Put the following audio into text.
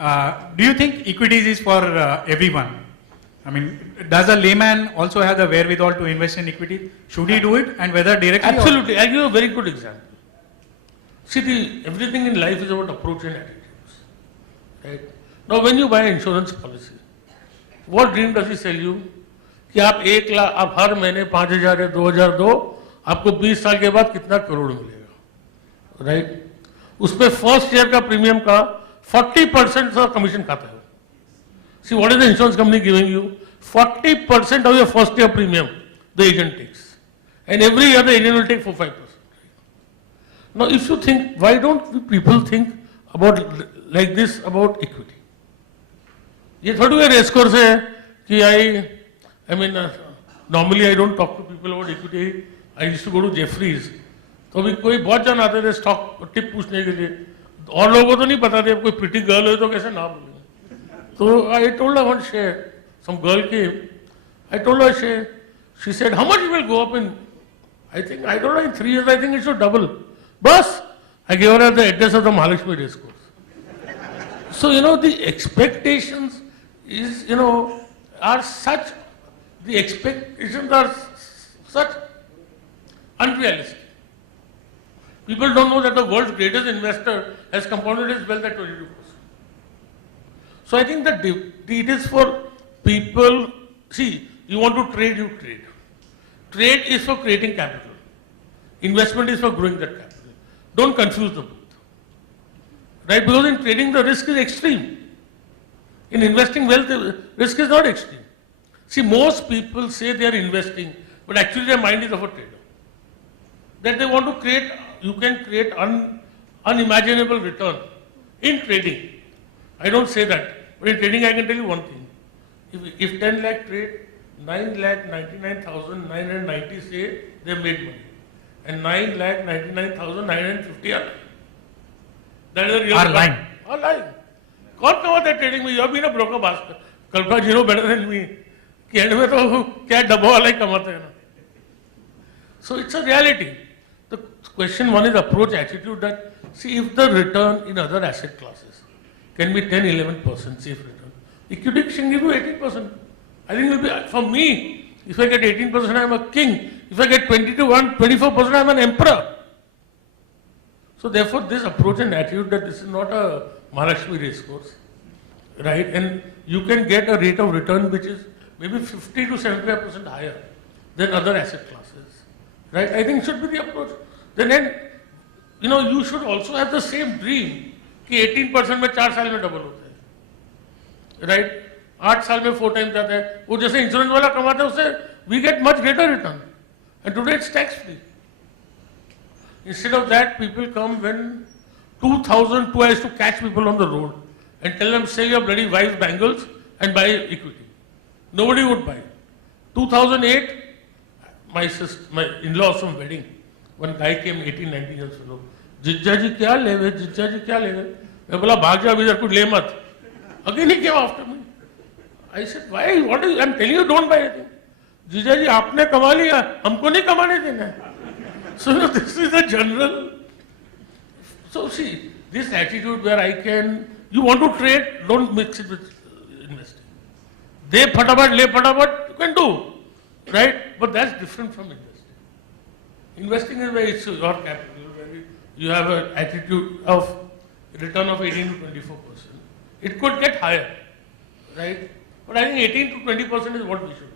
Do you think equities is for everyone? I mean, does a layman also have the wherewithal to invest in equity? Should he do it, and whether directly? Absolutely. I'll give you a very good example. See, everything in life is about approach and attitudes. Right? Now, when you buy an insurance policy, what dream does he sell you? कि आप 1 लाख, आप हर महीने 5,000 या 2,000 दो, आपको 20 साल के बाद कितना करोड़ मिलेगा, राइट? उसमें फर्स्ट ईयर का प्रीमियम का 40% का कमीशन खाता है. See, what is the insurance company giving you? 40% of your first year premium the agent takes, and every year the agent will take 4-5%. Now, if you think, why don't people think about like this about equity? ये थोड़ी race course है कि I mean, normally I don't talk to people about equity. I used to go to Jeffries. तो अभी कोई बहुत जन आते थे स्टॉक टिप पूछने के लिए, और लोगों को तो नहीं पता था, कोई प्रिटी गर्ल हो तो कैसे ना बोलेंगे. So I told her one share. Some girl came. I told her share. She said, how much it will go up in? I told her in 3 years, I think it should double. Bus. I gave her the address of the Mahalakshmi race course. So, the expectations is, are such, the expectations are such unrealistic. People don't know that the world's greatest investor has compounded his wealth at 22%. So I think that it is for people, see, you want to trade, you trade. Trade is for creating capital. Investment is for growing that capital. Don't confuse the both. Right? Because in trading the risk is extreme. In investing wealth, the risk is not extreme. See, most people say they are investing, but actually their mind is of a trader. That they want to create, you can create unimaginable return in trading. I don't say that, but in trading I can tell you one thing. If 10 lakh trade, 9,99,990 say they made money, and 9,99,950 are lying. That is a real lying. Are lying. कौन कमाता है trading में? You have been a broker basket. Kalpa, you know better than me. कि and में तो क्या डब्बा वाला ही कमाते हैं ना. So it's a reality. The question one is approach, attitude, that see if the return in other asset classes can be 10-11% safe return. Equity can give you 18%. I think it will be, for me, if I get 18%, I am a king. If I get 24%, I am an emperor. So therefore, this approach and attitude that this is not a Mahalakshmi race course, right? And you can get a rate of return which is maybe 50 to 75% higher than other asset classes, right? I think should be the approach. Then, you should also have the same dream कि 18% में 4 साल में double होता है, right? 8 साल में 4 times जाता है. वो जैसे इंश्योरेंस वाला कमाता है उससे we get much greater return, and today it's tax free. Instead of that, people come when 2002 I used to catch people on the road and tell them sell your bloody wife's bangles and buy equity. Nobody would buy. 2008, my in-laws from wedding, one guy came 18-19 years ago. जिज्जा जी क्या लेवे, जिज्जा जी क्या लेवे? मैं बोला भाग जा इधर कुछ ले मत. Again he came after me. I said, why? What is? I'm telling you, don't buy anything. जिज्जा जी आपने कमा लिया, हमको नहीं कमाने देना है. So this is the general. So see, this attitude where you want to trade, don't mix it with investing. They fatabat, le fatabat, you can do, right? But that's different from investing. Investing is where it's your capital, where you have an attitude of return of 18 to 24%. It could get higher, right? But I think 18 to 20% is what we should do.